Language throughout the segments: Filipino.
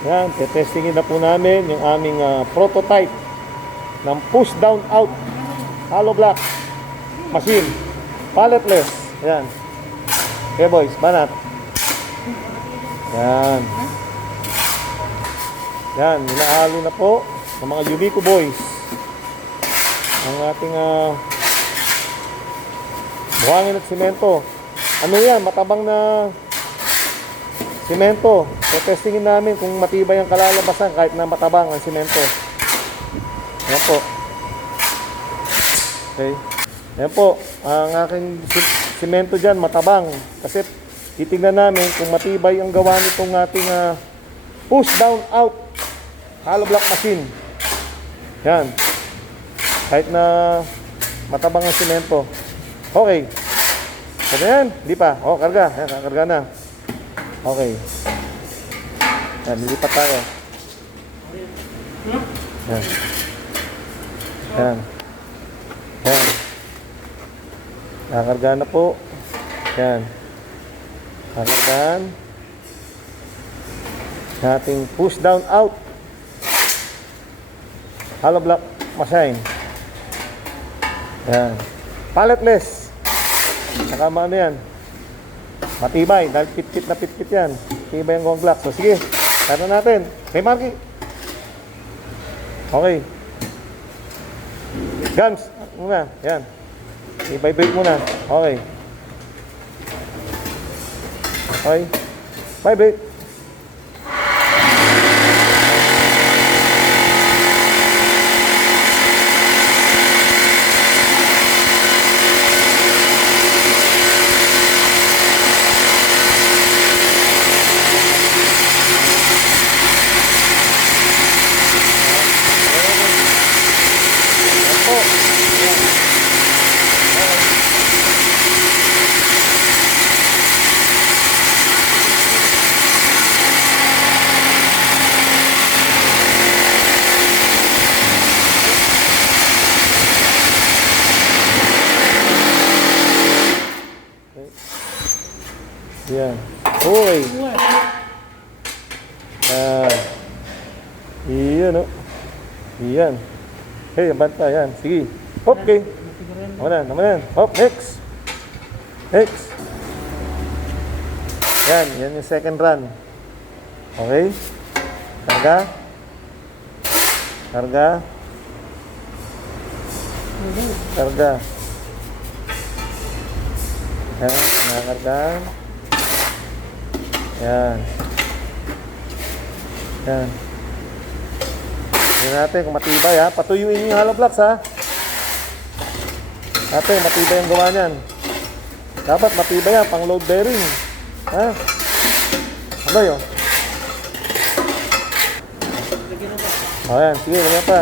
Yan, tetestingin na po namin yung aming prototype ng push down out hollow block machine, palletless. Yan. Okay boys, banat. Yan. Yan, hinahalo na po ng mga Unico boys ang ating buhangin at simento. Ano yan, matabang na simento. Testingin namin kung matibay ang kalalabasan kahit na matabang ang simento. Ayan po. Okay. Ayan po, ang aking simento dyan matabang. Kasi titignan namin kung matibay ang gawa nitong ating push down out hollow block machine. Yan. Kahit na matabang ang simento. Okay. Ano yan? Hindi pa. Oh, karga. Ayan, karga na. Okay. Yan, lilipat tayo. Yan. Yan. Yan. Kakarga na po. Yan. Kakargaan. Ating push down out hollow block machine. Yan. Palletless. Saka ano yan, matibay dahil pit-pit na pit-pit yan. Matibay ang gong block. So sige, tara natin. Okay, Marky. Okay. Guns muna. Yan. I-vibrate muna. Okay. Okay. Vibrate. Yan. Hoy. Iyan o. Iyan. Hey, banta yan. Sige. Hop, okay. Naman yan. Hop, next. Next. Yan. Yan yung second run. Okay. Karga. Karga. Karga. Yan. Nakakarga. Yan. Yan. Tingnan natin kung matibay ha. Patuyuin yung hollow blocks ha. Natin, matibay ang gawa niyan. Dapat matibay ha, pang load bearing. Ha? Ano yun? O yan, sige, lagyan pa.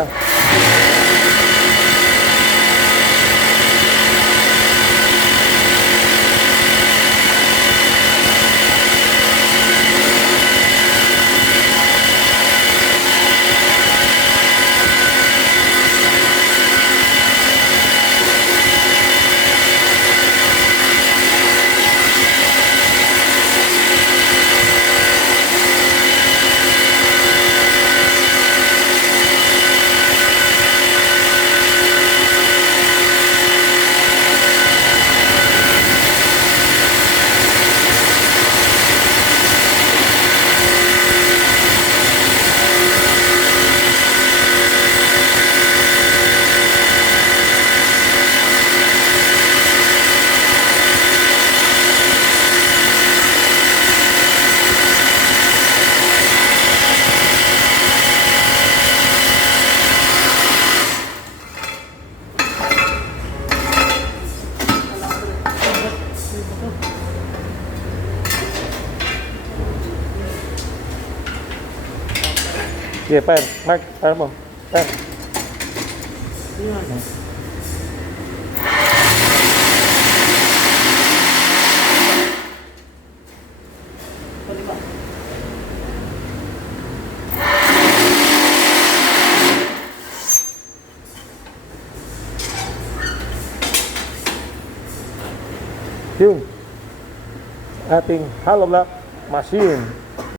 Sige, fire. Mark, fire mo. Fire. Yun. Ating hollow block machine.